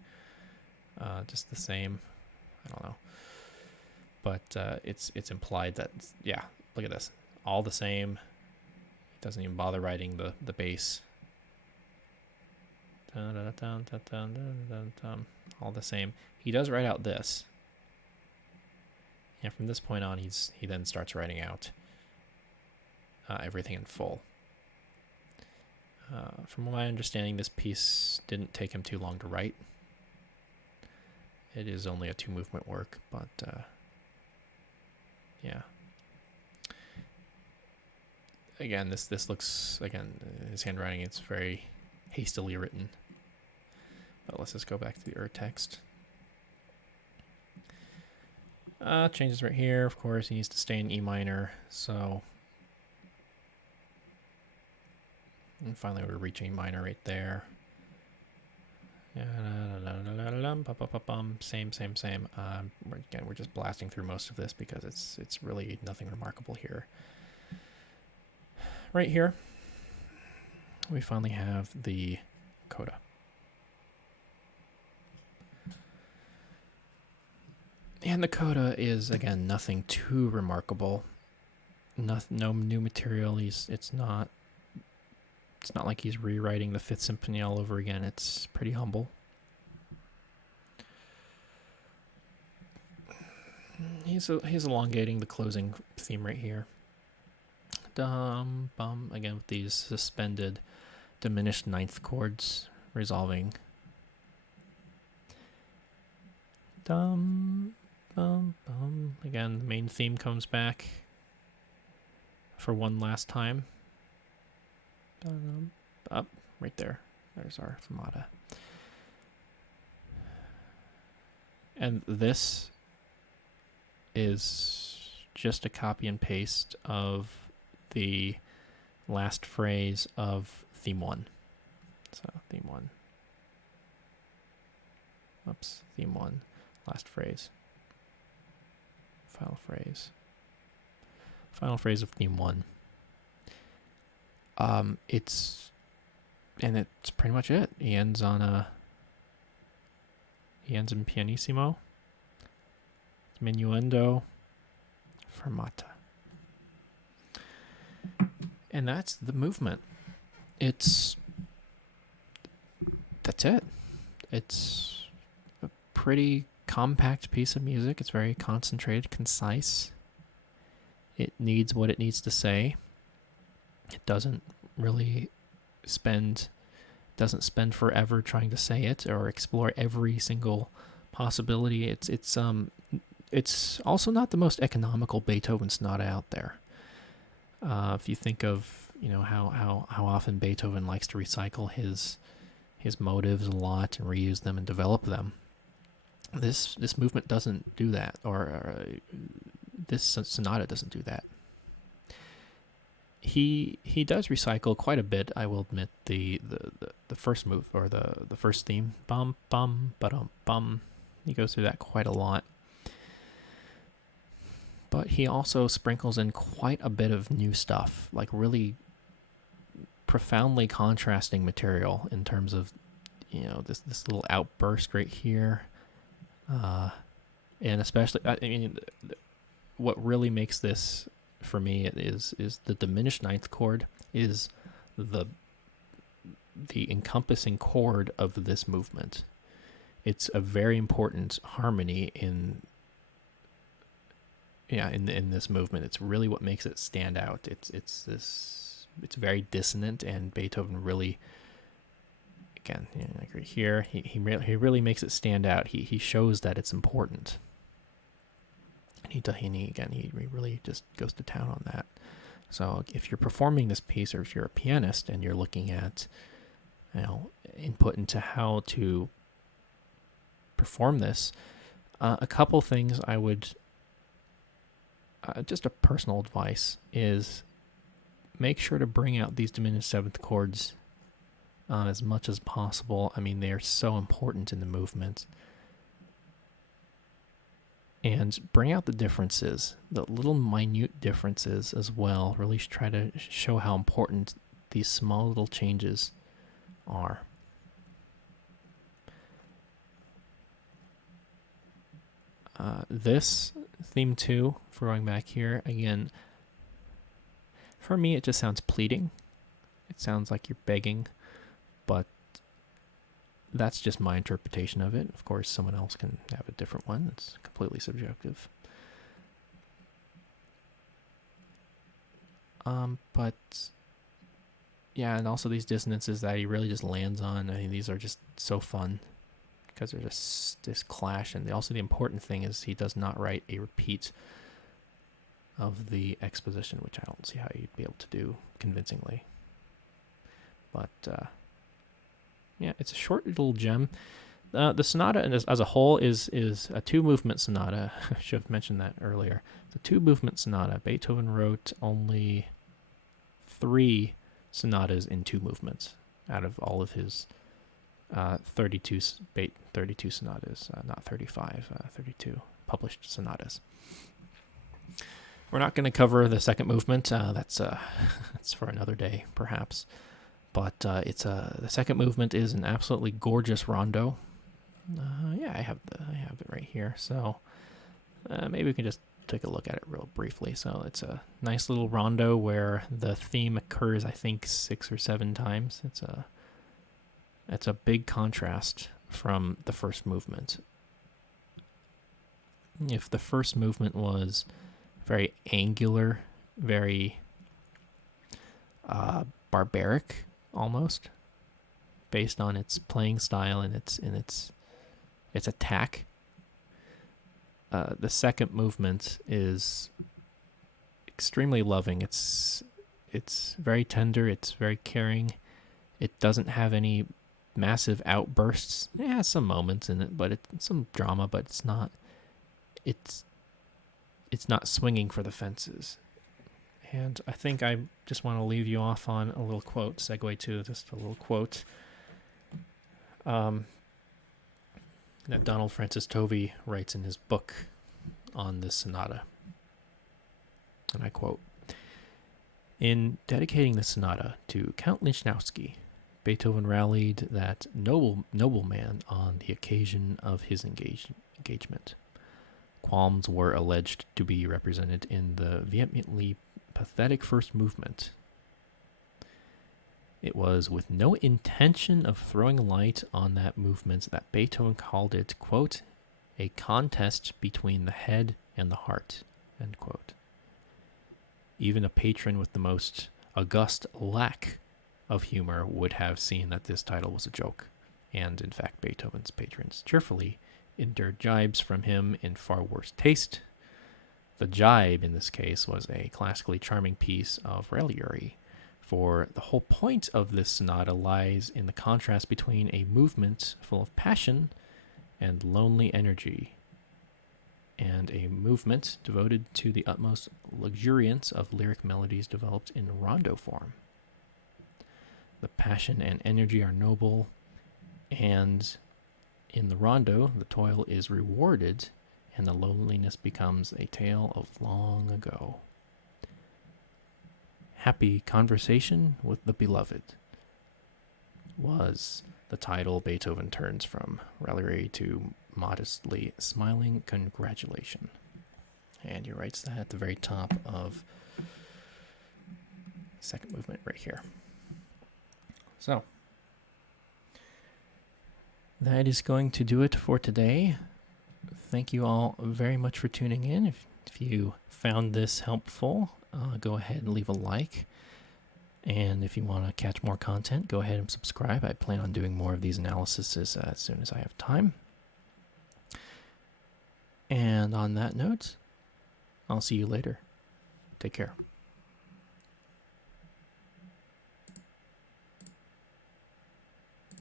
Just the same. I don't know. But it's implied that, yeah, look at this. All the same. He doesn't even bother writing the bass. All the same. He does write out this. And from this point on, he then starts writing out everything in full. From my understanding, this piece didn't take him too long to write. It is only a 2-movement work, but yeah. Again, this looks, again, his handwriting, it's very hastily written. But let's just go back to the text. Changes right here. Of course, he needs to stay in E minor. So, and finally, we're reaching minor right there. Same. Again, we're just blasting through most of this because it's really nothing remarkable here. Right here, we finally have the Coda. And the Coda is, again, nothing too remarkable. No new material. It's not like he's rewriting the Fifth Symphony all over again. It's pretty humble. He's elongating the closing theme right here. Dum bum, again with these suspended diminished ninth chords resolving. Dum bum bum. Again, the main theme comes back for one last time. Up right there. There's our fermata. And this is just a copy and paste of the last phrase of theme 1. So theme 1. Oops, theme 1. Last phrase. Final phrase. Final phrase of theme 1. It's pretty much it. He ends in pianissimo, minuendo, fermata. And that's the movement. That's it. It's a pretty compact piece of music. It's very concentrated, concise. It needs what it needs to say. It doesn't really spend forever trying to say it or explore every single possibility. It's also not the most economical Beethoven sonata out there. If you think of how often Beethoven likes to recycle his motives a lot and reuse them and develop them, this movement doesn't do that, or this sonata doesn't do that. he does recycle quite a bit. I will admit the first move, or the first theme, bum bum ba-dum bum. He goes through that quite a lot. But he also sprinkles in quite a bit of new stuff, like really profoundly contrasting material in terms of, this little outburst right here. And especially, I mean, what really makes this for me is the diminished ninth chord is the encompassing chord of this movement. It's a very important harmony in this movement. It's really what makes it stand out. It's very dissonant, and Beethoven really, again, like right here, he really makes it stand out. He shows that it's important. And he really just goes to town on that. So if you're performing this piece, or if you're a pianist and you're looking at, input into how to perform this, a couple things I would, just a personal advice is make sure to bring out these diminished seventh chords as much as possible. I mean, they are so important in the movement. And bring out the differences, the little minute differences as well. Really try to show how important these small little changes are. This theme 2, if we're going back here, again, for me it just sounds pleading. It sounds like you're begging, but that's just my interpretation of it. Of course, someone else can have a different one. It's completely subjective. But yeah, and also these dissonances that he really just lands on. I mean, these are just so fun because they're just this clash. And also the important thing is he does not write a repeat of the exposition, which I don't see how you'd be able to do convincingly. But yeah, it's a short little gem. The sonata as a whole is a 2-movement sonata. I should have mentioned that earlier. It's a 2-movement sonata. Beethoven wrote only 3 sonatas in 2 movements out of all of his 32 sonatas, not 35, 32 published sonatas. We're not going to cover the second movement. That's for another day, perhaps. But the second movement is an absolutely gorgeous rondo. Yeah, I have it right here. So maybe we can just take a look at it real briefly. So it's a nice little rondo where the theme occurs, I think, 6 or 7 times. It's a big contrast from the first movement. If the first movement was very angular, very barbaric almost, based on its playing style and its attack, the second movement is extremely loving. It's very tender. It's very caring. It doesn't have any massive outbursts. It has some moments in it, but it's some drama. But it's not. It's not swinging for the fences. And I think I just want to leave you off on a little quote. Segue to just a little quote. That Donald Francis Tovey writes in his book on this sonata. And I quote, "In dedicating the sonata to Count Lichnowsky, Beethoven rallied that noble man on the occasion of his engagement. Qualms were alleged to be represented in the vehemently pathetic first movement. It was with no intention of throwing light on that movement that Beethoven called it, quote, a contest between the head and the heart, end quote. Even a patron with the most august lack of humor would have seen that this title was a joke, and in fact Beethoven's patrons cheerfully endured jibes from him in far worse taste. The jibe in this case was a classically charming piece of raillery, for the whole point of this sonata lies in the contrast between a movement full of passion and lonely energy. and a movement devoted to the utmost luxuriance of lyric melodies developed in rondo form. The passion and energy are noble, and in the rondo, the toil is rewarded, and the loneliness becomes a tale of long ago. Happy Conversation with the Beloved was the title Beethoven turns from Raillery to modestly smiling congratulation. And he writes that at the very top of second movement right here. So, that is going to do it for today. Thank you all very much for tuning in. If you found this helpful, go ahead and leave a like. And if you want to catch more content, go ahead and subscribe. I plan on doing more of these analyses as soon as I have time. And on that note, I'll see you later. Take care.